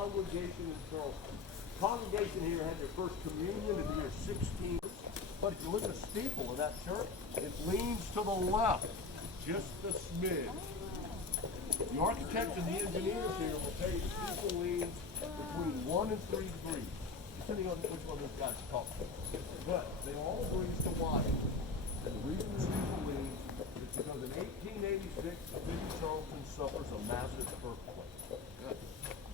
congregation in Charleston. Congregation here had their first communion in the year 16. But if you look at the steeple of that church, it leans to the left, just a smidge. The architects and the engineers here will tell you the steeple leans between 1 and 3 degrees, depending on which one those guys talk to. But they all agree to widen. And the reason the steeple leans is because in 1886, the city of Charleston suffers a massive earthquake.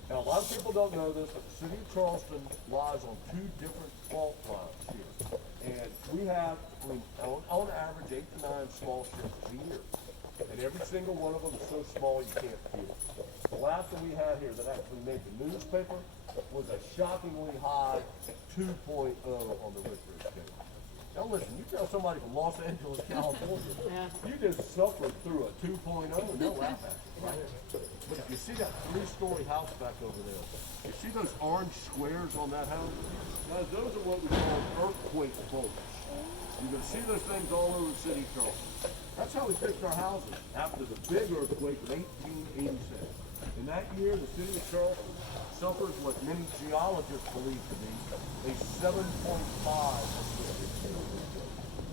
Now, a lot of people don't know this, but the city of Charleston lies on 2 different fault lines here. And we have, on average, 8 to 9 small ships a year. And every single one of them is so small you can't feel it. The last one we had here that actually made the newspaper was a shockingly high 2.0 on the Richter scale. Now listen, you tell somebody from Los Angeles, California, you just suffered through a 2.0 and they'll laugh at you, right? But if you see that 3-story house back over there, you see those orange squares on that house? Now those are what we call earthquake bolts. You're going to see those things all over the city of Charleston. That's how we fixed our houses after the big earthquake of 1887. In that year, the city of Charleston suffered what many geologists believe to be a 7.5 earthquake.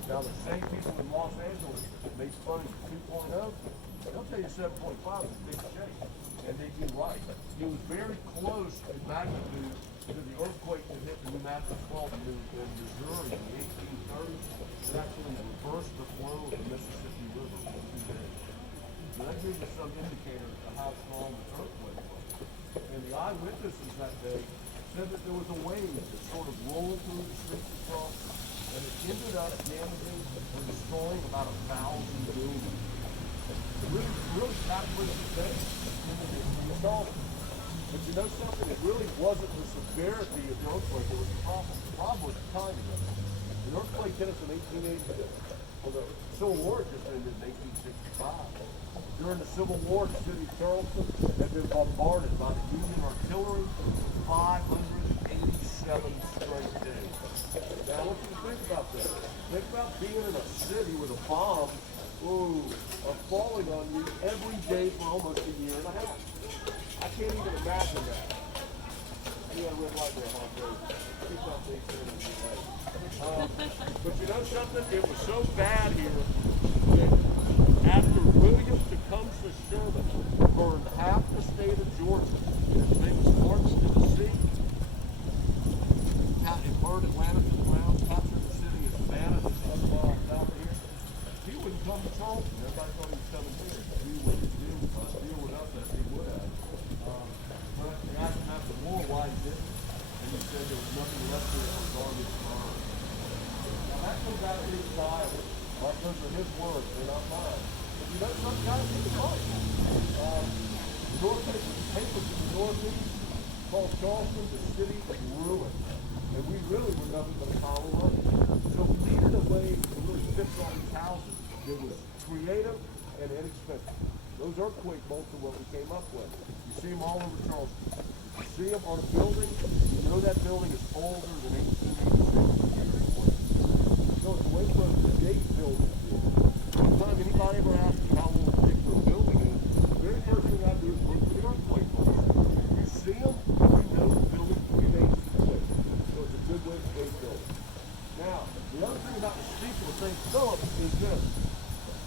Now, the same people in Los Angeles that made fun of 2.0, they'll tell you 7.5 is a big shake, and they'd be right. It was very close in magnitude to the earthquake that hit the New Madison Fault in Missouri in the 1830s. It actually reversed the flow of the Mississippi River for 2 days. So that gives us some indicator of how strong the earthquake was. And the eyewitnesses that day said that there was a wave that sort of rolled through the streets of Charleston, and it ended up damaging or destroying about 1,000 buildings. It really captured the day in the Charleston. But you know something? It really wasn't the severity of the earthquake that was the problem. The problem was the timing of it. The earthquake hit us in 1886. Well, the Civil War just ended in 1865. During the Civil War, the city of Charleston had been bombarded by the Union artillery 587 straight days. Now, I want you to think about this. Think about being in a city with a bomb falling on you every day for almost a year and a half. I can't even imagine that. You got a red light there, huh, Keep that thing turning your way. But you know something? It was so bad here that after William Tecumseh Sherman burned half the state of Georgia in his famous March to the Sea, it burned Atlanta to the ground, captured the city of Savannah, that's 7 miles south of here, he wouldn't come to Charleston. Everybody thought he was coming here. He wouldn't deal with us as he would have. But they asked him after the war why he didn't, and he said there was nothing left here but garbage and burn. Now that comes out of his Bible. Right? Those are his words, they're not mine. But you know, some guys think it's right. The papers in the Northeast called Charleston the city of ruin. And we really were nothing but a pile of money. So we needed a way to really fix all these houses that was creative and inexpensive. Those earthquake bolts are what we came up with. You see them all over Charleston. You see them on a building, you know that building is older than 1886. So it's way for us to date buildings here. Anytime anybody ever asks me how old a particular building is, the very first thing I do is look for the earthquake bolts. If you see them, you know the building predates the quake. So it's a good way to date buildings. Now, the other thing about the steeple of St. Philip is this.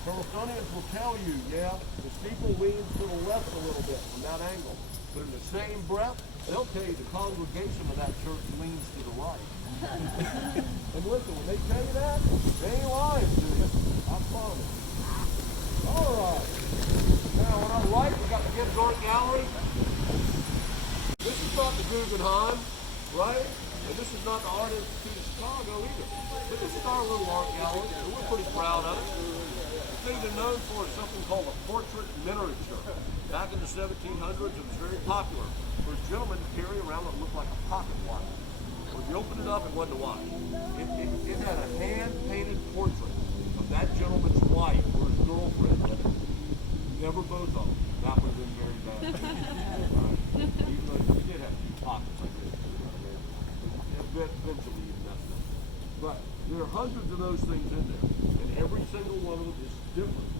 Charlestonians will tell you, yeah, the steeple leans to the left a little bit from that angle. But in the same breath, they'll tell you the congregation of that church leans to the right. And listen, when they tell you that, they ain't lying to you. I promise. All right. Now, on our right, we got the Gibbs Art Gallery. This is not the Guggenheim, right? And this is not the Art Institute of Chicago either. But this is our little art gallery, and we're pretty proud of it. The thing they're known for is something called a portrait miniature. Back in the 1700s, it was very popular for a gentleman to carry around what looked like a pocket watch. When you open it up, it wasn't a watch. It had a hand-painted portrait of that gentleman's wife or his girlfriend. Never both of them. That would have been very bad. Even though he did have 2 pockets like this. Eventually he messed up. But there are hundreds of those things in there. And every single one of them is different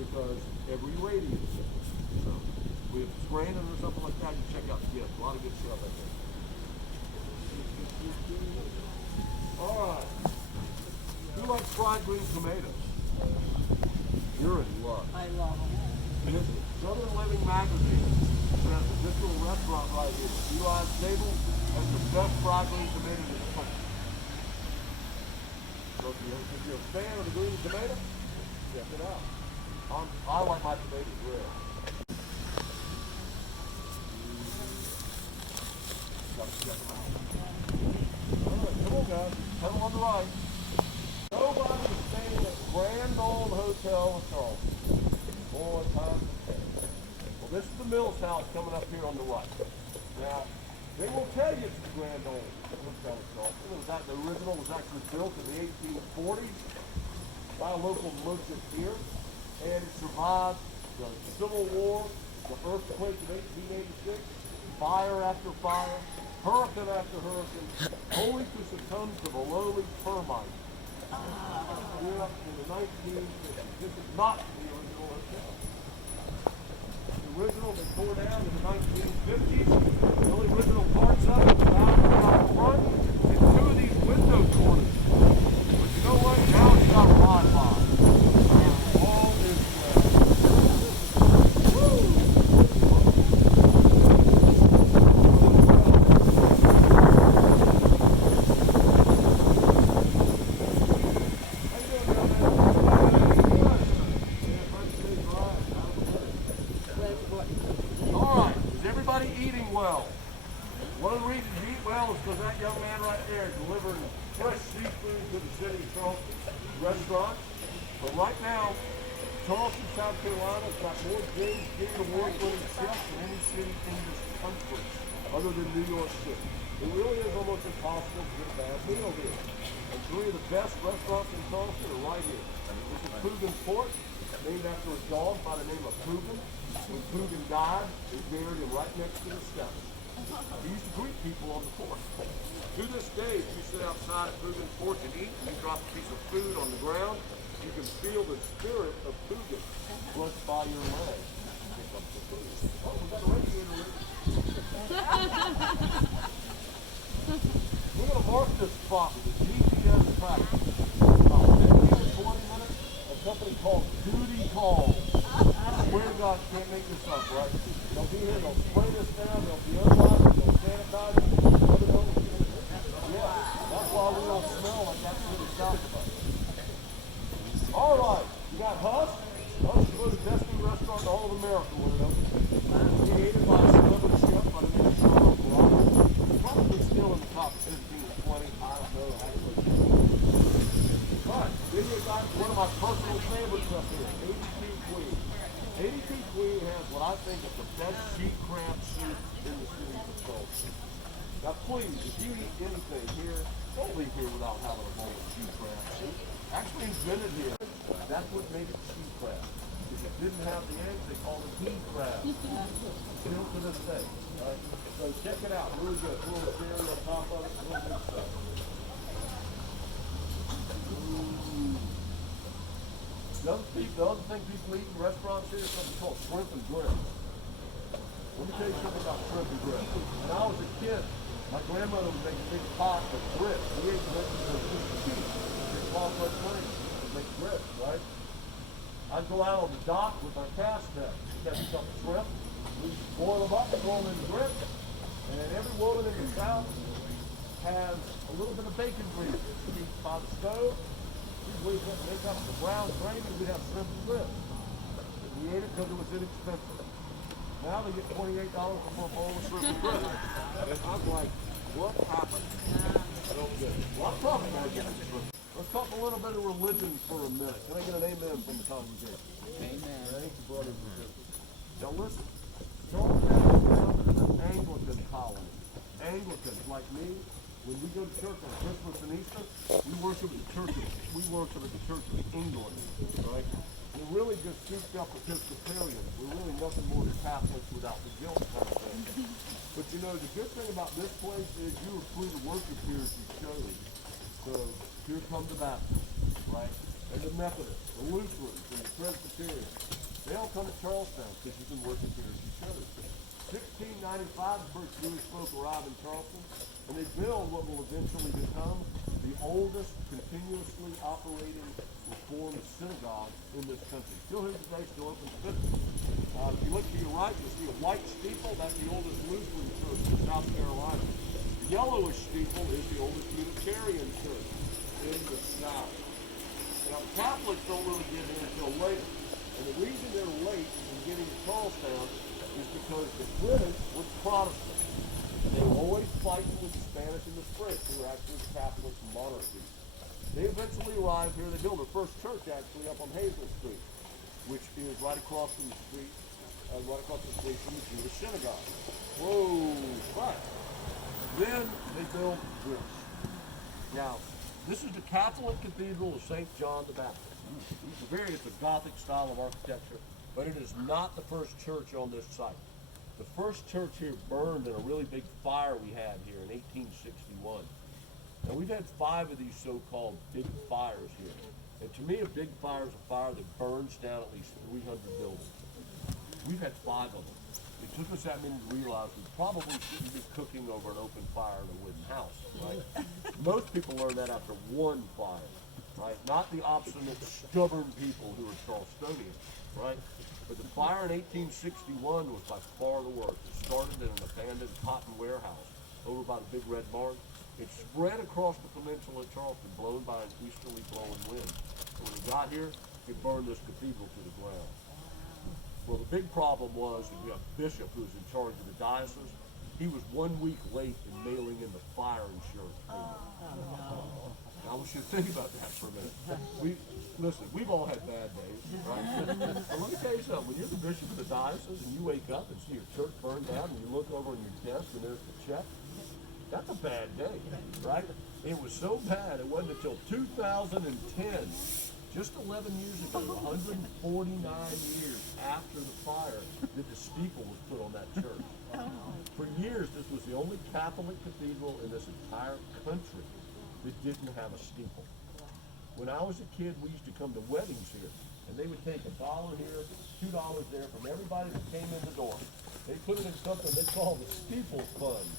because every radius is different. So we have Scranton or something like that, you check out the gift. A lot of good stuff out there. All right. Who likes fried green tomatoes? You're in luck. I love them. Southern Living Magazine says this little restaurant right here, Eli's Table, has the best fried green tomatoes in the country. So if you're a fan of the green tomato, check it out. I like my tomatoes red. Gotta check them out. All right, come on guys, pedal on the right. Nobody is staying at Grand Old Hotel in Charleston. Boy, time to pay. Well, this is the Mills House coming up here on the right. Now, they will tell you it's the Grand Old Hotel in Charleston. The original was actually built in the 1840s by a local merchant here, and it survived the Civil War, the earthquake of 1886, fire after fire, hurricane after hurricane, only to succumb to the lowly termites. Grew up in the 1950s. This is not the original hotel. The original they tore down in the 1950s. The only original parts of it were out front and two of these window corners. But you know what? Now it's got Wi-Fi. All is well. Woo! Well, one of the reasons you eat well is because that young man right there is delivering fresh seafood to the city of Charleston restaurants. But right now, Charleston, South Carolina has got more James Dean award-winning chefs than any city in this country, other than New York City. It really is almost impossible to get a bad meal here. And three of the best restaurants in Charleston are right here. This is Coogan Fort, named after a dog by the name of Coogan. When Coogan died, they buried him right next to the steps. He used to greet people on the porch. To this day, if you sit outside at Coogan's porch and eat, and you drop a piece of food on the ground, you can feel the spirit of Coogan flush by your leg. Pick up the food. Oh, we got a radiator in it. We're going to mark this spot with a GPS tracker. About 15 to 20 minutes, a company called Duty Calls. I swear to God, you can't make this up, right? They'll be here, they'll spray this down, they'll be unlocked, they'll sanitize it, yeah, that's why we don't smell like that to the south of us. All right, you got Husk. Husk was the best new restaurant in all of America when it opened. Created by a celebrity chef by the name of Charleston. Probably still in the top 15 or 20, I don't know how to put it. But then you got one of my personal favorites up here, 82 Queen. 82 Queen has what I think is the best sheep crab soup in the city of Charleston. Now please, if you eat anything here, don't leave here without having a bowl of sheep crab soup. Actually invented here. That's what made it sheep crab. If it didn't have the eggs, they called it pea crab. Still to this day. Right? So check it out, really good. A little cereal on top of it, really good stuff. The other thing people eat in restaurants here is something called shrimp and grits. Let me tell you something about shrimp and grits. When I was a kid, my grandmother would make a big pot of grits. We ate grits because it was cheap. Big pot of grits and make grits, right? I'd go out on the dock with my cast net, catch up shrimp. We'd boil them up and throw them in the grits. And every woman in the South has a little bit of bacon grease sheets by the stove. We make up the brown gravy, we have shrimp and grits. We ate it because it was inexpensive. Now they get $28 for a bowl of shrimp and grits. And I'm like, what happened? I don't get it. Well, I'm talking about it. Let's talk a little bit of religion for a minute. Can I get an amen from the congregation? Amen. Thank you, brothers and sisters. Now listen, Charleston was founded as an Anglican colony. Anglicans like me, when we go to church on Christmas and Easter, we worship at the Church of England, right? We're really just souped up Episcopalians. We're really nothing more than Catholics without the guilt kind of thing. But you know, the good thing about this place is you were free to worship here as you chose. So here come the Baptists, right? And the Methodists, the Lutherans, and the Presbyterians. They all come to Charleston because you can worship here as you chose. 1695, the first Jewish folk arrive in Charleston, and they build what will eventually become the oldest continuously operating Reformed synagogue in this country. Still here today, still open to business. If you look to your right, you'll see a white steeple. That's the oldest Lutheran church in South Carolina. The yellowish steeple is the oldest Unitarian church in the South. Now, Catholics don't really get here until later. And the reason they're late in getting to Charlestown is because the British were Protestant. And they were always fighting with the Spanish and the French, who were actually Catholic monarchies. They eventually arrived here. They built their first church actually up on Hazel Street, which is right across from the street, from the Jewish synagogue. Whoa, but then they built this. Now, this is the Catholic Cathedral of St. John the Baptist. It's a Gothic style of architecture, but it is not the first church on this site. The first church here burned in a really big fire we had here in 1861. Now, we've had 5 of these so-called big fires here. And to me, a big fire is a fire that burns down at least 300 buildings. We've had 5 of them. It took us that many to realize we probably shouldn't be cooking over an open fire in a wooden house, right? Most people learn that after one fire, right? Not the obstinate, stubborn people who are Charlestonians, right? But the fire in 1861 was by far the worst. It started in an abandoned cotton warehouse over by the Big Red Barn. It spread across the peninsula of Charleston, blown by an easterly blowing wind. And when it got here, it burned this cathedral to the ground. Well, the big problem was that we got a bishop who was in charge of the diocese. He was 1 week late in mailing in the fire insurance payment. Now, I want you to think about that for a minute. We've all had bad days, right? But let me tell you something. When you're the bishop of the diocese and you wake up and see your church burned down and you look over on your desk and there's the check, that's a bad day, right? It was so bad, it wasn't until 2010, just 11 years ago, 149 years after the fire, that the steeple was put on that church. For years, this was the only Catholic cathedral in this entire country that didn't have a steeple. When I was a kid, we used to come to weddings here, and they would take $1 here, $2 there from everybody that came in the door. They put it in something they called the steeple fund.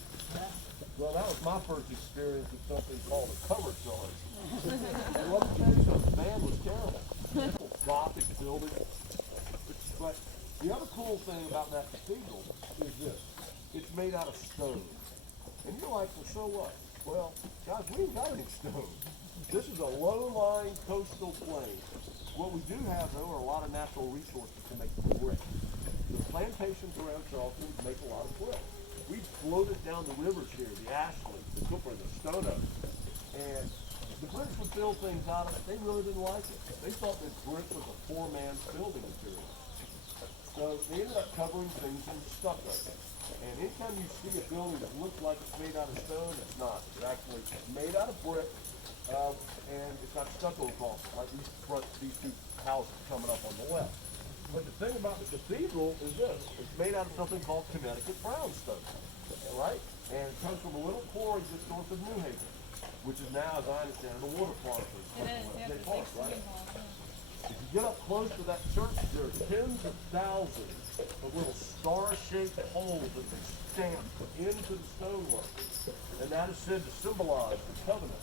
Well, that was my first experience with something called a cover charge. And let me tell you something, the band was terrible. Gothic building. But the other cool thing about that cathedral is this. It's made out of stone. And you're like, well, so what? Well, guys, we ain't got any stone. This is a low-lying coastal plain. What we do have, though, are a lot of natural resources to make brick. The plantations around Charleston make a lot of brick. We floated down the rivers here, the Ashley, the Cooper, the Stone Oak, and the British would build things out of it. They really didn't like it. They thought that brick was a poor man's building material. So they ended up covering things in stucco. And anytime you see a building that looks like it's made out of stone, it's not. It's actually made out of brick, and it's got stucco across it, like these 2 houses coming up on the left. But the thing about the cathedral is this. It's made out of something called Connecticut brownstone, right? And it comes from a little quarry just north of New Haven, which is now, as I understand, a water park. Right? If you get up close to that church, there are tens of thousands of little star-shaped holes that have been stamped into the stonework. And that is said to symbolize the covenant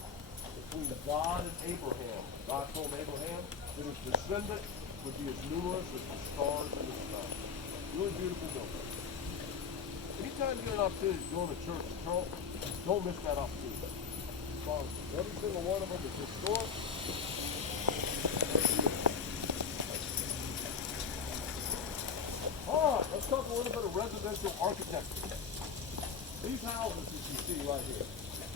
between God and Abraham. God told Abraham that his descendant would be as numerous as the stars in the sky. Really beautiful building. Anytime you get an opportunity to go to church in Charleston, don't miss that opportunity. Every single one of them is historic. All right, let's talk a little bit of residential architecture. These houses that you see right here,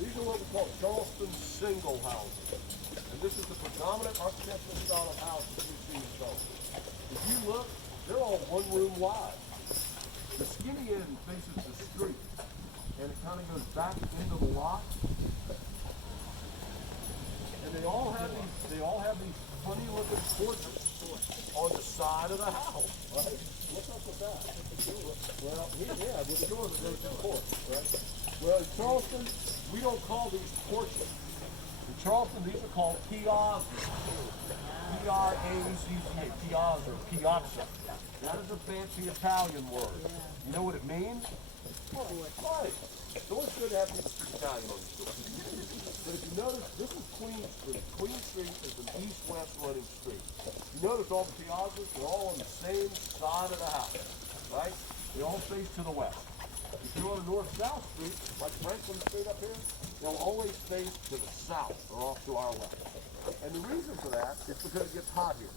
these are what we call Charleston single houses. And this is the predominant architectural style of houses we see in Charleston. If you look, they're all 1 room wide. The skinny end faces the street, and it kind of goes back into the lot. And they all have these funny looking porches on the side of the house, right? What's up with that? Well, with the door that goes to the porch, right? Well, in Charleston, we don't call these porches. In Charleston, these are called piazzas. P-I-A-Z-Z-A, piazza or piazza. That is a fancy Italian word. You know what it means? Right. It's always good to have people speak Italian on the story. But if you notice, this is Queen Street. Queen Street is an east-west running street. You notice all the piazzas, they're all on the same side of the house, right? They all face to the west. If you're on a north-south street, like Franklin Street up here, they'll always face to the south or off to our left. And the reason for that is because it gets hot here.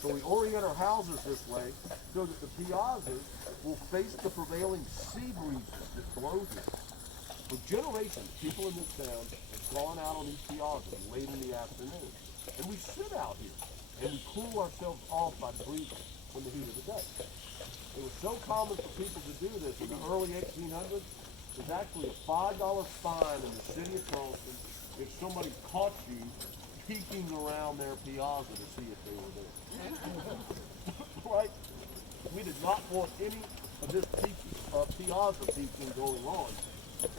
So we orient our houses this way so that the piazzas will face the prevailing sea breezes that blow here. For generations, people in this town have gone out on these piazzas late in the afternoon. And we sit out here and we cool ourselves off by breathing from the heat of the day. It was so common for people to do this in the early 1800s, there's actually a $5 fine in the city of Charleston if somebody caught you peeking around their piazza to see if they were there. Right? We did not want any of this piazza peeking going on.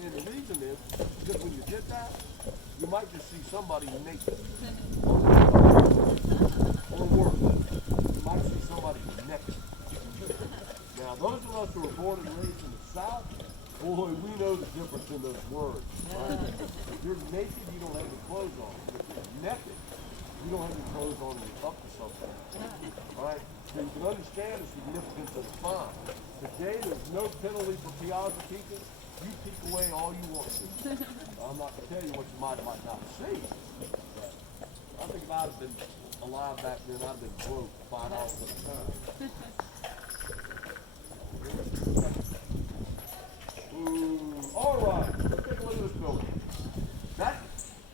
And the reason is because when you did that, you might just see somebody naked. Or worse, you might see somebody naked. Now, those of us who were born and raised in the South, boy, we know the difference in those words. Right? If you're naked, you don't have any clothes on. If you're naked, you don't have any clothes on and you're up to something. All right? So you can understand the significance of the fine. Today, there's no penalty for piazza peeking. You peek away all you want to. I'm not going to tell you what you might not see. But I think if I'd have been alive back then, I'd have been broke $5 at a time. All right, let's take a look at this building.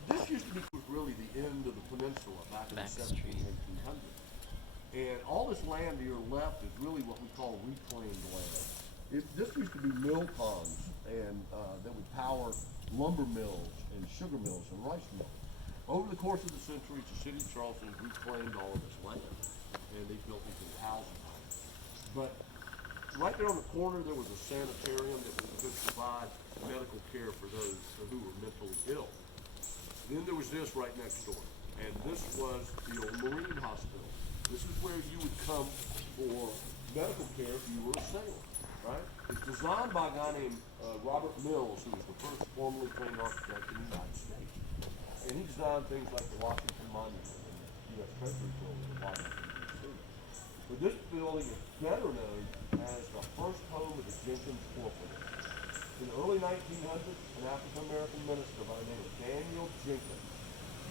This used to be really the end of the peninsula back in the 1700s, 1800s. And all this land to your left is really what we call reclaimed land. This used to be mill ponds and that would power lumber mills and sugar mills and rice mills. Over the course of the centuries, the city of Charleston reclaimed all of this land and they built these new houses on it. But right there on the corner, there was a sanitarium that could provide medical care for those who were mentally ill. Then there was this right next door, and this was the old Marine Hospital. This is where you would come for medical care if you were a sailor, right? It's designed by a guy named Robert Mills, who was the first formally trained architect in the United States. And he designed things like the Washington Monument and the U.S. Treasury Building in Washington, D.C. But this building is better known as the first home of the Jenkins Orphanage. In the early 1900s, an African-American minister by the name of Daniel Jenkins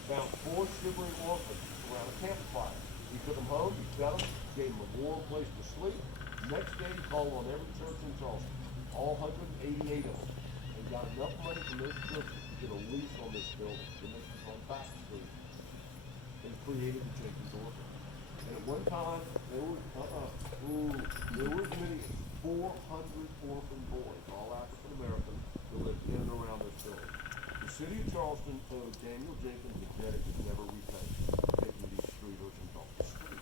found 4 shivering orphans around a campfire. He took them home, he fed them, gave them a warm place to sleep. Next day, he called on every church in Charleston, all 188 of them, and got enough money from those churches to get a lease on this building. The lease was on Back Street, and created the Jenkins Orphanage. And at one time, there were as many as 400 orphan boys, all African American, who lived in and around this building. The city of Charleston owed Daniel Jenkins a debt it could never repay, taking these street urchins off the street.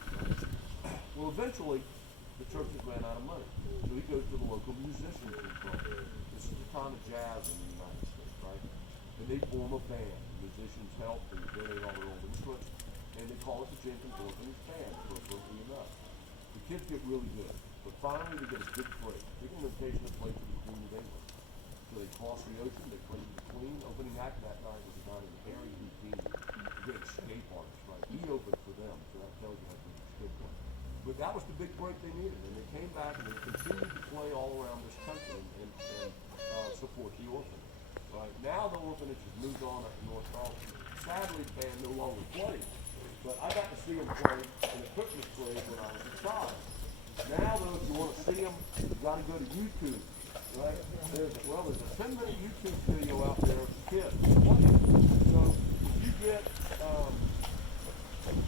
Right? Well, eventually, the churches ran out of money, so he goes to the local musicians in Charleston. This is the time of jazz in the United States, right? And they form a band. The musicians help and donate all their old instruments, and they call it the Jenkins Orphanage Band, appropriately enough. The kids get really good, but finally they get a big break. Big invitation to play for the Queen of England. So they cross the ocean, they play for the Queen. Opening act that night was a guy named Harry Houdini, a great escape artist, right? He opened for them, so that tells you how good the escape was. But that was the big break they needed, and they came back and they continued to play all around this country and support the orphanage. Right? Now the orphanage has moved on up to North Charleston. Sadly, the band no longer plays, but I got to see them play in a Christmas parade when I was a child. Now, though, if you want to see them, you've got to go to YouTube. Right? There's a 10-minute YouTube video out there of kids playing. So if you get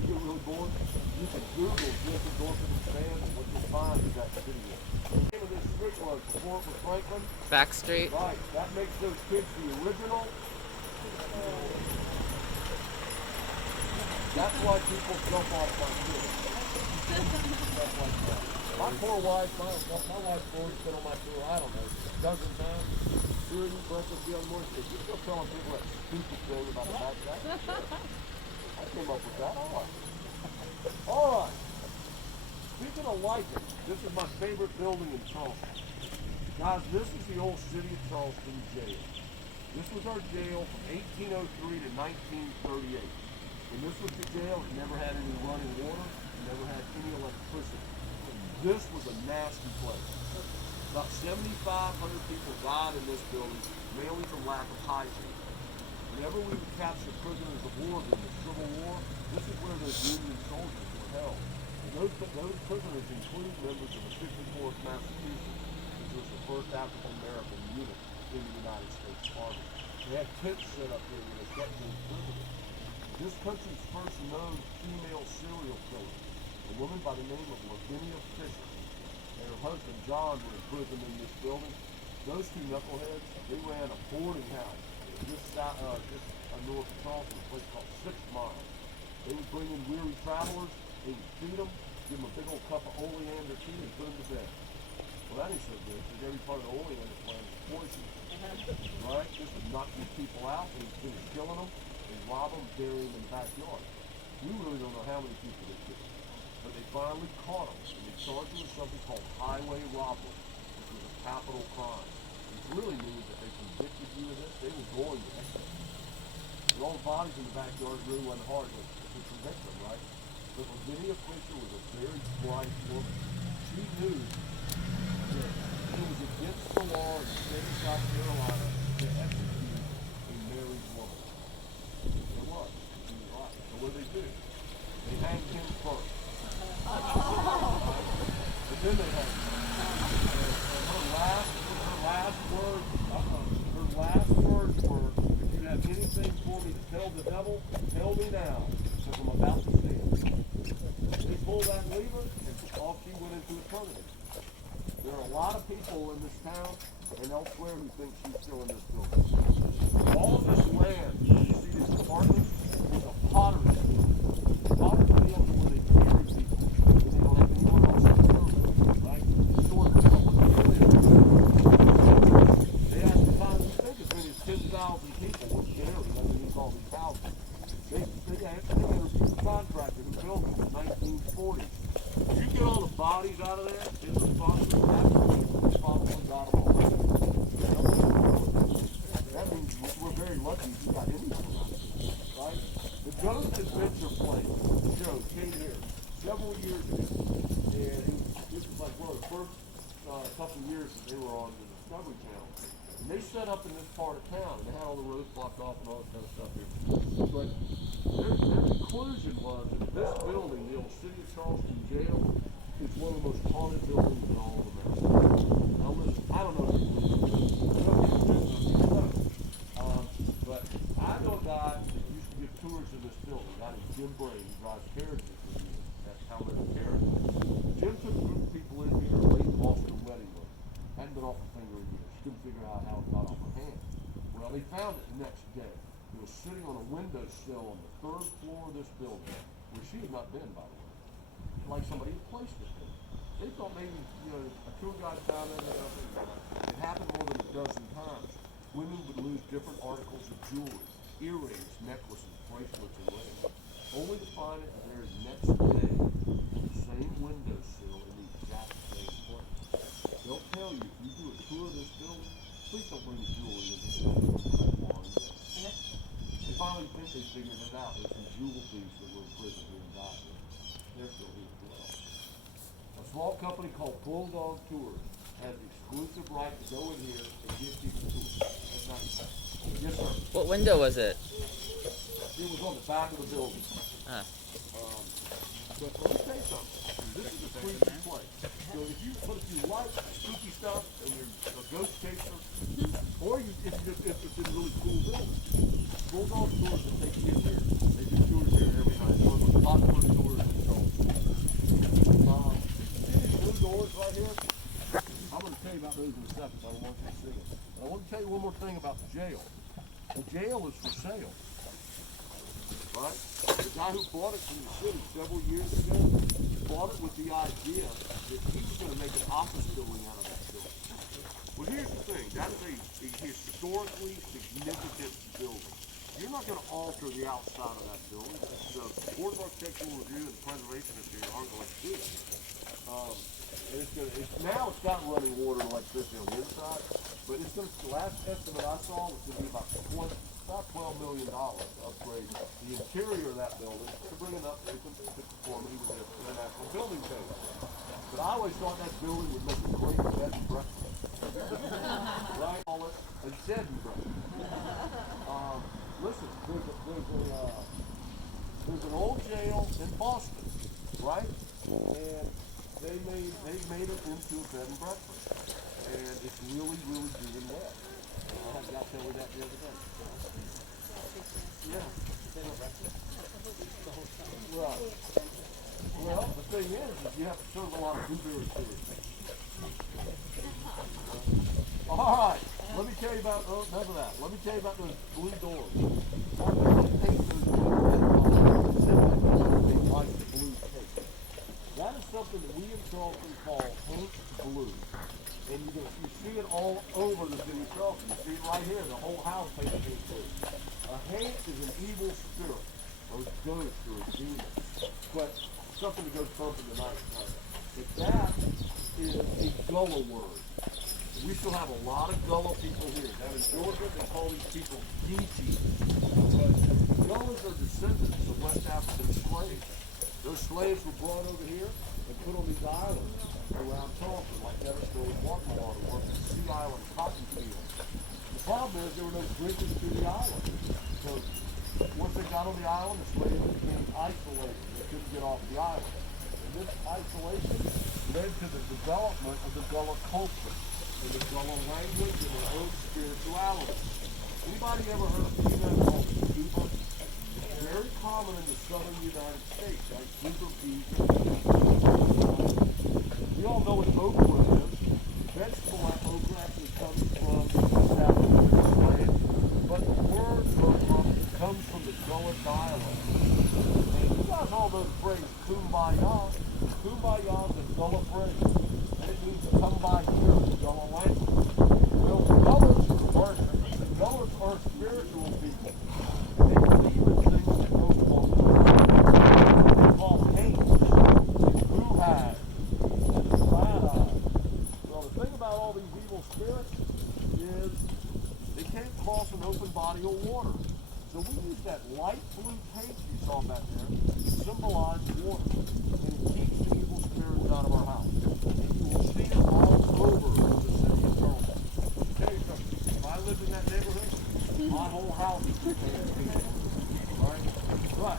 really bored, you can Google Jenkins Orphanage Band, and what you'll find is that video. The name of this street was before it was Franklin. Back Street. Right. That makes those kids the original. That's why people jump off my kids. Stuff like that. My poor wife, my wife's always been on my tour, I don't know, a dozen times. hearing you breakfast the other morning, if you still telling people that stupid thing about the backpack, I came up with that. All right. Speaking of liking, this is my favorite building in Charleston. Guys, this is the old city of Charleston jail. This was our jail from 1803 to 1938. When this was the jail, it never had any running water, it never had any electricity. This was a nasty place. About 7,500 people died in this building, mainly from lack of hygiene. Whenever we would capture prisoners of war during the Civil War, this is where those Union soldiers were held. And those prisoners include members of the 54th Massachusetts, which was the first African-American unit in the United States Army. They had tents set up here where they kept those prisoners. This country's first known female serial killer, a woman by the name of Lavinia Fisher, and her husband John were imprisoned in this building. Those two knuckleheads, they ran a boarding house just north of Charleston, a place called 6 Miles. They would bring in weary travelers, they would feed them, give them a big old cup of oleander tea, and put them to bed. Well, that ain't so good, because every part of the oleander plant is poison. Right? This would knock these people out, and finish killing them, and rob them, bury them in the backyard. We really don't know how many people they killed. But they finally caught them, and they charged them with something called highway robbery, which was a capital crime. Which really means that they convicted you of this, they were going to execute you. With all the bodies in the backyard, it really wasn't hard to convict them, right? But Lavinia Fisher was a very bright woman. She knew that it was against the law in the state of South Carolina to execute a married woman. It was. She was right. So what do? They hanged him first. But then they hanged him. And her last words were, if you have anything for me to tell the devil, tell me now, because I'm about to stand. They pulled that lever, and off she went into eternity. There are a lot of people in this town and elsewhere who think she's still in this building. All of this land, you see these apartments, was a pottery field. Pottery fields are where they bury people, because they don't have anyone else to serve them, right? Stored for public burial. They had to find, we think, as many as 10,000 people were buried underneath all these houses. They interviewed a contractor who built them in the 1940s. You get all the bodies out of there, it's responsible for God of all. That means we're very lucky if you got anyone out of it, right? The Ghost Adventure Place show came here several years ago, and this was like one of the first couple of years that they were on the Discovery Channel. And they set up in this part of town, and they had all the roads blocked off and all this kind of stuff here. But their conclusion was that this building, the old City of Charleston Jail, is one of the most haunted buildings in all of America. Now listen, I don't know if you believe it. But I know a guy that used to give tours in this building, a guy named Jim Bray, who drives carriages with me at Talmadge Carriage. Jim took a group of people in here late in Boston wedding room. Hadn't been off her finger in years. Couldn't figure out how it got off her hand. Well, they found it the next day. It was sitting on a windowsill on the 3rd floor of this building, where she had not been, by the way. Like somebody had placed it there. They thought maybe, a tour guide found it. It happened more than a dozen times. Women would lose different articles of jewelry, earrings, necklaces, bracelets, and rings, only to find it the very next day on the same windowsill in the exact same place. They'll tell you, if you do a tour of this building, please don't bring the jewelry in here. They finally think they figured it out. There's some jewel thieves that were in prison here and died here. They're still here as well. A small company called Bulldog Tours has the exclusive right to go in here and give people tours. That's nice. Yes, sir. What window was it? It was on the back of the building. But let me tell you something. This is a creepy place. So if you like spooky stuff and you're a ghost chaser, or if you're just interested in really cool buildings, Bulldog Tours will take you in here. They do tours here every night. One of the most popular tours in Charleston. See these blue doors right here? I'm going to tell you about those in a second, so I don't want you to see them. But I want to tell you one more thing about the jail. The jail is for sale. Right? The guy who bought it from the city several years ago bought it with the idea that he was going to make an office building out of that building. Well, here's the thing. That is a historically significant building. You're not going to alter the outside of that building. The Board of Architectural Review and Preservation aren't going to do it. And now it's got running water and electricity on the inside, but it's going to, the last estimate I saw was going to be about $12 million to upgrade the interior of that building to bring it up to conformity with the International Building Code. But I always thought that building would make a great bed and breakfast. Right? Call it a bed and breakfast. Listen, there's an old jail in Boston, right? And they made it into a bed and breakfast, and it's really doing well. I had a guy tell me that the other day. Yeah. Right. Well, the thing is you have to serve a lot of blueberry food. All right. Let me tell you about none of that. Let me tell you about those blue doors. I paint those like the blue tape. That is something that we in Charleston call paint blue. And you see it all over the city of Charleston. You see it right here, the whole house painted paint blue. A hate is an evil spirit, or a ghost, or a demon. But something that goes bump in the night time. But that is a Gullah word. We still have a lot of Gullah people here. Down in Georgia, they call these people Geechees. But Gullahs are descendants of West African slaves. Those slaves were brought over here and put on these islands around Charleston, like Edinburgh and Guatemala, or the Sea Island cotton fields. The problem is there were no bridges to the island. So once they got on the island, the slaves became isolated. They couldn't get off the island. And this isolation led to the development of the Gullah culture, and the Gullah language, and their own spirituality. Anybody ever heard of a peanut called scuba? It's very common in the southern United States, right? Scuba bees. You all know what okra is. Vegetable okra actually comes from West African land, but the word okra comes from the Gullah dialect. And you guys all know the phrase kumbaya. Kumbaya is a Gullah phrase. And it means come by here in the Gullah language. Well, the Gullahs are spiritual people. And they believe in things that go called hate, who had, bad eyes. Well, the thing about all these evil spirits is they can't cross an open body of water. So we use that light blue paint you saw back there to symbolize water. And it keeps the evil spirits out of our house. And you will see it all over the city of Charleston. I'll tell you something. If I lived in that neighborhood, my whole house would be painted. Alright? But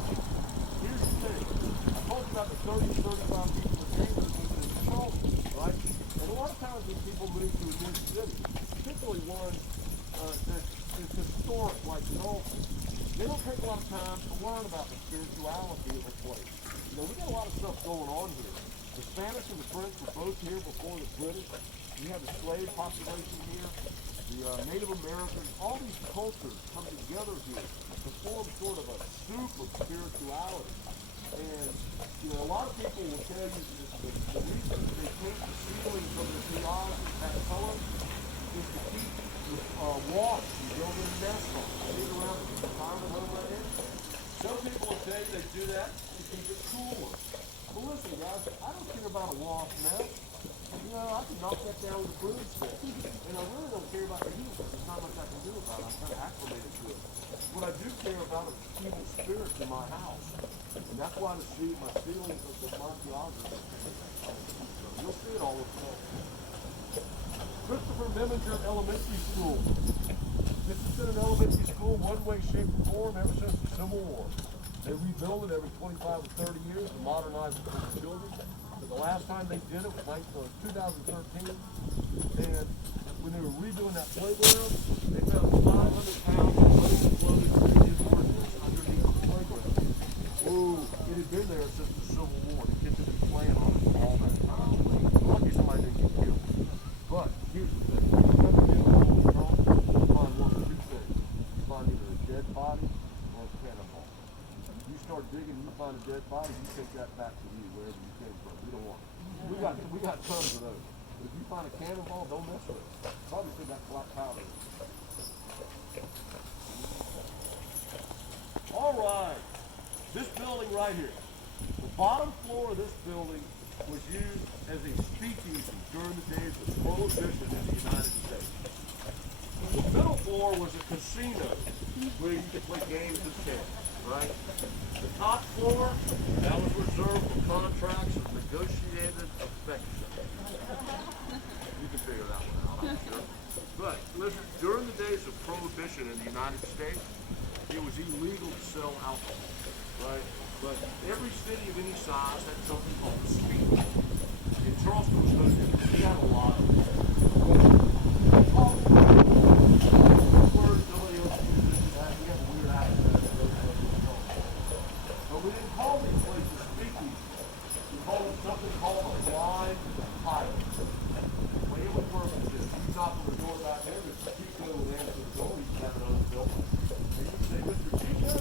here's the thing. I told you about the 30 to 35 people that came to in Charleston, right? And a lot of times when people move to a new city, particularly one that is historic like Charleston, they don't take a lot of time to learn about the spirituality of a place. You know, we got a lot of stuff going on here. The Spanish and the French were both here before the British. You have the slave population here, the Native Americans, all these cultures come together here to form sort of a soup of spirituality. And, you know, a lot of people will tell you that the reason they paint the ceilings of their theology that color is to keep wasps from building nests on. They need around the retirement home right here. Some people will tell you they do that to keep it cooler. But listen, guys, I don't care about a wasp nest. You know, I can knock that down with a broomstick. And I really don't care about the heat because there's not much I can do about it. I'm kind of acclimated to it. What I do care about is evil spirits in my house. And that's why my ceilings of the Montiago. You'll see it all over the place. Christopher Meminger Elementary School. This has been an elementary school one way, shape, and form ever since the Civil War. They rebuild it every 25 or 30 years to modernize it for the children. But the last time they did it was 2013. And when they were redoing that playground, they found 500 pounds of loaded previous ordinance underneath the playground. Oh, it had been there since the Civil War. The kids had been playing on it all that time. Lucky somebody didn't get killed. But here's the thing. If you ever get a little wrong, you find one of two things. You find either a dead body or a cannonball. If you start digging and you find a dead body, you take that back to you wherever you came from. We don't want it. We got tons of those. But if you find a cannonball, don't mess with it. Probably still got black powder. All right, this building right here. The bottom floor of this building was used as a speakeasy during the days of Prohibition in the United States. The middle floor was a casino where you could play games with kids, right? The top floor, that was reserved for contracts of negotiated affection. You can figure that one out, I'm sure. But listen, during the days of Prohibition in the United States, it was illegal to sell alcohol, right? But every city of any size had something called a speakeasy. In Charleston was no different. We had a lot of them. But we didn't call these places speakeasy. We called them something called a blind pilot. The way it would work is this. You knock on the door back there, Mr. Chico would answer the door. He's got it unbuilt. And you say, Mr. Chico,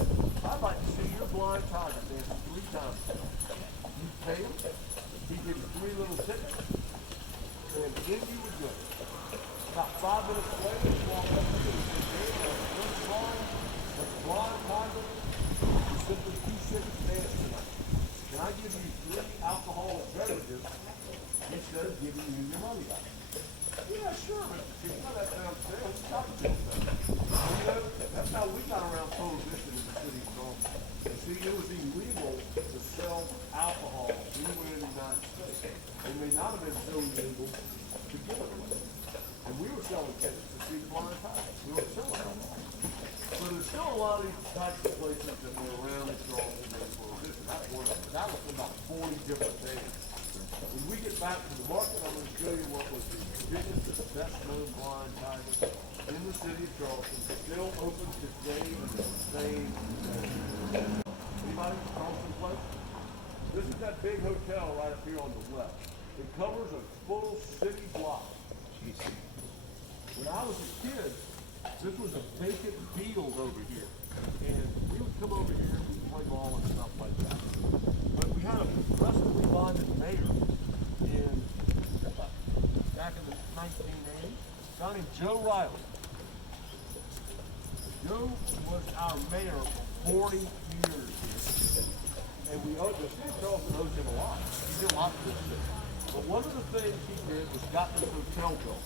I'd like to see your blind tiger dance 3 times. You pay him, he gives you 3 little tickets, and then you would go. About 5 minutes later, you walk up to him and say, hey, what's wrong? But the blind tiger is simply 2 tickets to dance tonight. Can I give you 3 alcoholic beverages instead of giving you your money back? Yeah, sure, Mr. Chico, that sounds fair. What's the cocktail sound? You know, that's how we got around Prohibition in the city of Charleston. You see, it was illegal to sell alcohol anywhere in the United States. It may not have been so illegal to give it away. And we were selling tickets to see blind tigers. We were selling alcohol. So there's still a lot of these types of places that were around in Charleston during Prohibition. That was about 40 different things. When we get back to the market, I'm going to show you what was the biggest and best known blind tiger in the city of Charleston, still open today in the same way. Anybody from Charleston Place? This is that big hotel right up here on the left. It covers a full city block. When I was a kid, this was a vacant field over here. And we would come over here and we'd play ball and stuff like that. But we had a progressively minded mayor back in the 1980s, a guy named Joe Riley. Joe was our mayor for 40 years here. And the city of Charleston owes him a lot. He did a lot for this city. But one of the things he did was got this hotel built.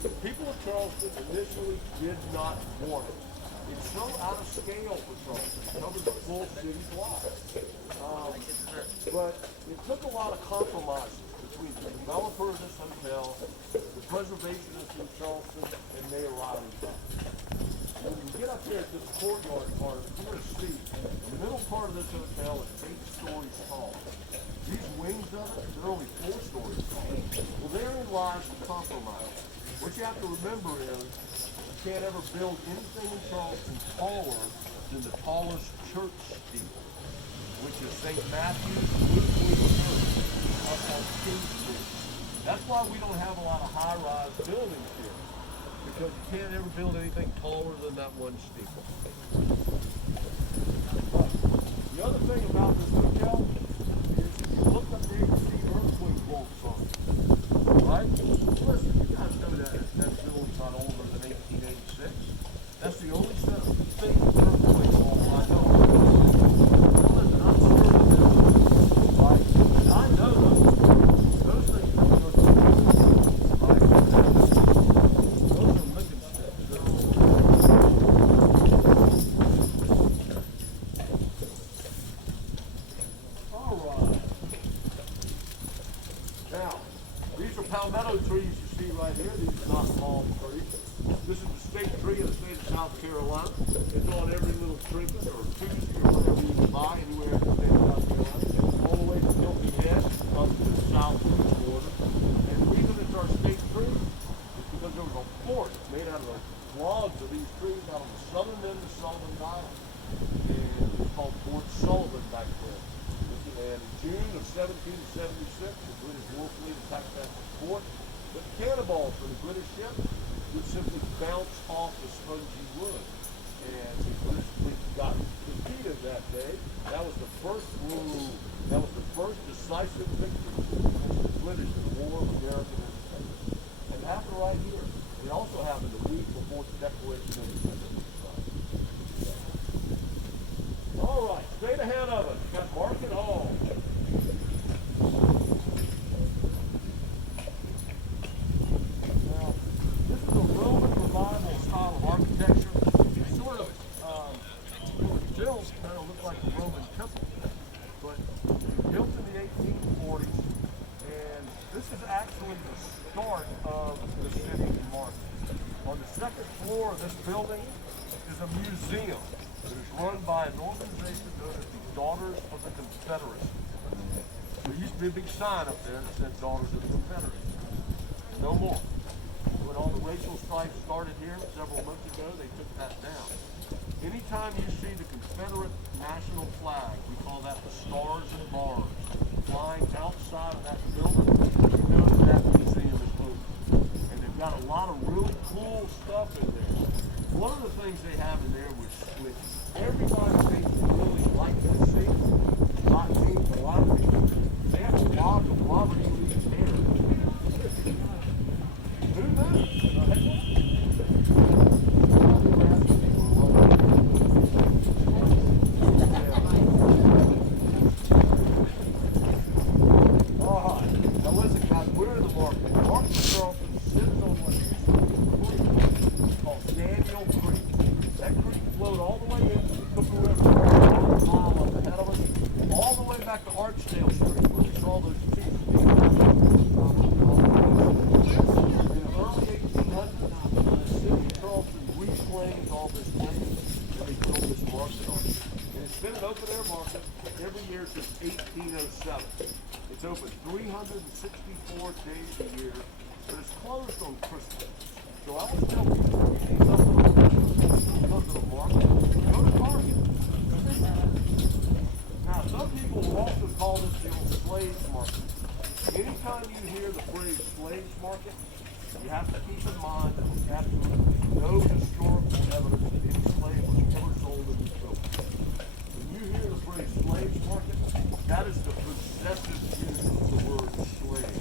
The people of Charleston initially did not want it. It's so out of scale for Charleston. It covers a full city block. But it took a lot of compromises between the developer of this hotel, the preservationists in Charleston, and Mayor Riley's office. When you get up here at this courtyard part, you're going to see the middle part of this hotel is 8 stories tall. These wings of it, they're only 4 stories tall. Well, therein lies the compromise. What you have to remember is you can't ever build anything in Charleston taller than the tallest church steeple, which is St. Matthew's Lutheran Church up on King Street. That's why we don't have a lot of high-rise buildings here, because you can't ever build anything taller than that one steeple. But the other thing about this hotel is if you look up there, you see earthquake bolts on it. Right? Listen, you guys know that building's not older than 1886. That's the only set of things earthquake bolts I know. Listen, I'm sure that they're right? And I know those things are good. Right? Those are licking sticks. All right. Now, these are palmetto trees you see right here. These are not palm trees. This is the state tree of the state of South Carolina. It's on every little trinket or Tuesday or whatever you can buy anywhere in the state of South Carolina. All the way from Hilton Head up to the southeast border. And the reason it's our state tree is because there was a fort made out of the logs of these trees out on the southern end of Sullivan Island. And it was called Fort Sullivan back then. And in June of 1776, the British war fleet attacked that fort. But cannonballs from the British ship would simply bounce off the spongy wood. And the British fleet got defeated that day. That was the first decisive victory against the British in the War of American Independence. It happened right here. It also happened a week before the Declaration of Independence was signed. All right, straight ahead of us, got Market Hall. Now, this is a Roman revival style of architecture. It's sort of, it was built to kind of look like a Roman temple, but built in the 1840s, and this is actually the start of the city of Market. On the second floor of this building is a museum that is run by an organization known as the Daughters of the Confederacy. There used to be a big sign up there that said Daughters of the Confederacy. No more. When all the racial strife started here several months ago, they took that down. Anytime you see the Confederate national flag, we call that the Stars and Bars, flying outside of that building, you know that museum is open. And they've got a lot of really cool stuff in there. One of the things they have in there, which everybody seems to really like to see, not me, but a lot of people, they have a log of Robert E. Lee's hair. Who It's open 364 days a year, but it's closed on Christmas. So I always tell people, if you need something on Christmas, go to the market, go to Target. Now, some people will also call this the old slaves market. Anytime you hear the phrase slaves market, you have to keep in mind that there's absolutely no historical evidence that any slave was ever sold in this building. When you hear the phrase slaves market, that is the possessive use of the word slave.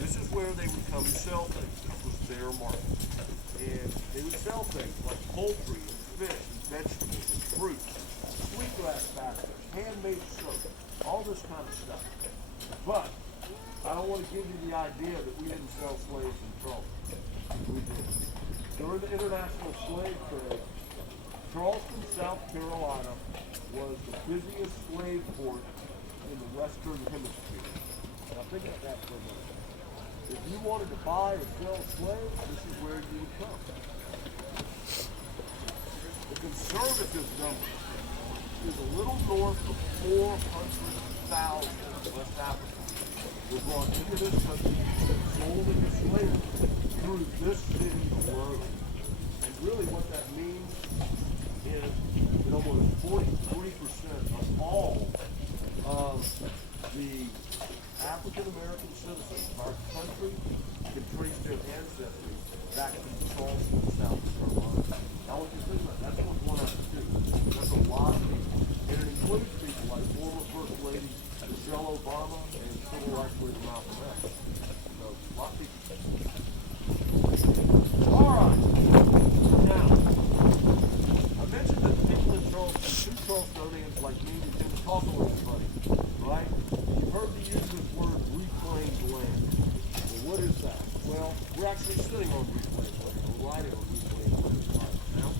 This is where they would come to sell things. This was their market. And they would sell things like poultry and fish and vegetables and fruit, sweetgrass baskets, handmade soap, all this kind of stuff. But I don't want to give you the idea that we didn't sell slaves in Charleston. We did. During the international slave trade, Charleston, South Carolina was the busiest slave port in the Western Hemisphere. Now think about that for a minute. If you wanted to buy or sell slaves, this is where you would come. The conservative number is a little north of 400,000 West Africans were brought into this country, sold into slavery through this city alone. And really what that means is that almost 43% of all of the African American citizens of our country can trace their ancestry back to Charleston, South Carolina. Now what you think about that's what's one out of two. That's a lot of people. And it includes people like former First Lady Michelle Obama and Civil Rights Leader Malcolm X. So a lot of people. All right. Now, I mentioned that the people in Charleston, two Charlestonians like me, we tend to talk a little funny, right? You've heard me use this word reclaimed land. Well, what is that? Well, we're actually sitting on reclaimed land. We're riding on reclaimed land right now.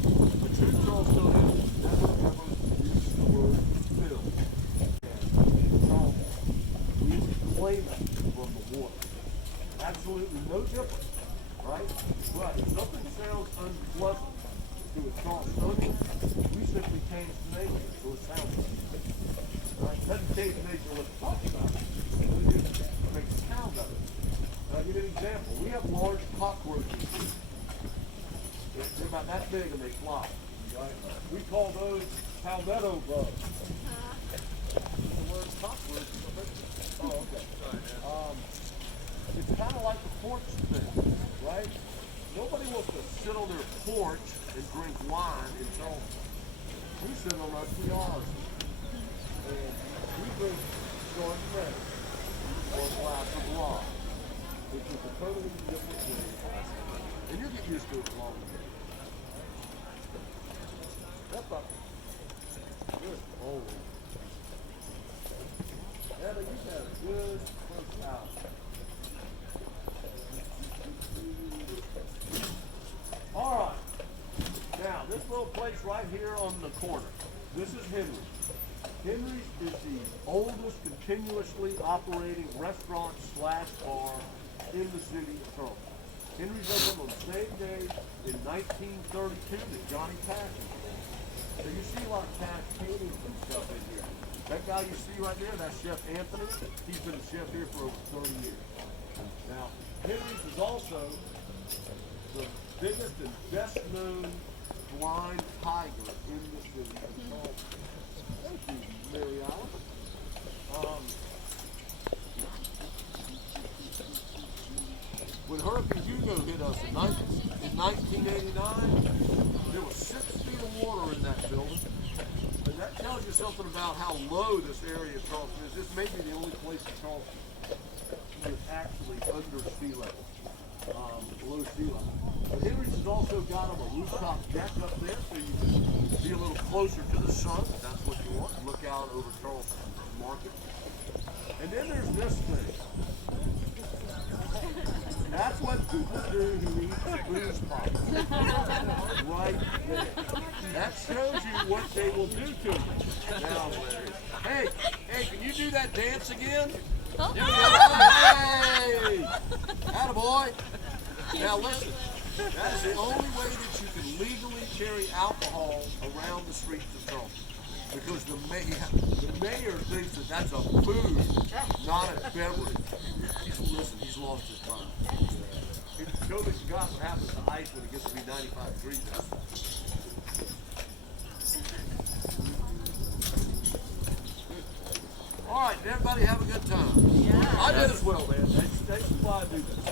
The two Charlestonians never ever use the word fill. So, we reclaim it from the water. Absolutely no difference, right? But if something sounds unpleasant to a Charlestonian, we simply change the name of it so it sounds good. Right? It doesn't change the nature of what you're talking about, but it just makes it sound better. I'll give you an example. We have large cockroaches here. They're about that big and they fly. Right? We call those palmetto bugs. The word cockroach. Oh, okay. It's kind of like the porch thing, right? Nobody wants to sit on their porch and drink wine in Charleston. We sit on our PRs and we drink Chardonnay or a glass of wine, which is a totally different thing. just do it long. Step up. Good. Oh. Heather, you've had a good first out. All right. Now, this little place right here on the corner, this is Henry's. Henry's is the oldest continuously operating restaurant slash bar in the city of Charleston. Henry's opened on the same day in 1932 that Johnny Cash was born. So you see a lot of Cash paintings and stuff in here. That guy you see right there, that's Chef Anthony. He's been a chef here for over 30 years. Now, Henry's is also the biggest and best known blind tiger in the city of Charleston. Thank you, Mary Alice. When Hurricane Hugo hit us in 1989, there was 6 feet of water in that building. And that tells you something about how low this area of Charleston is. This may be the only place in Charleston that's actually under sea level, below sea level. But Henry's has also got a rooftop deck up there, so you can be a little closer to the sun, if that's what you want. Look out over Charleston Market. And then there's this thing. That's what people do who eat booze pops. Right there. That shows you what they will do to you. Now, hey, can you do that dance again? Hey! Attaboy! Now listen, that is the only way that you can legally carry alcohol around the streets of Charleston. Because the mayor thinks that that's a food, not a beverage. He's lost his mind. He's totally forgot what happens to ice when it gets to be 95 degrees outside. All right, everybody have a good time. Yeah. I did as well, man. That's why I do this.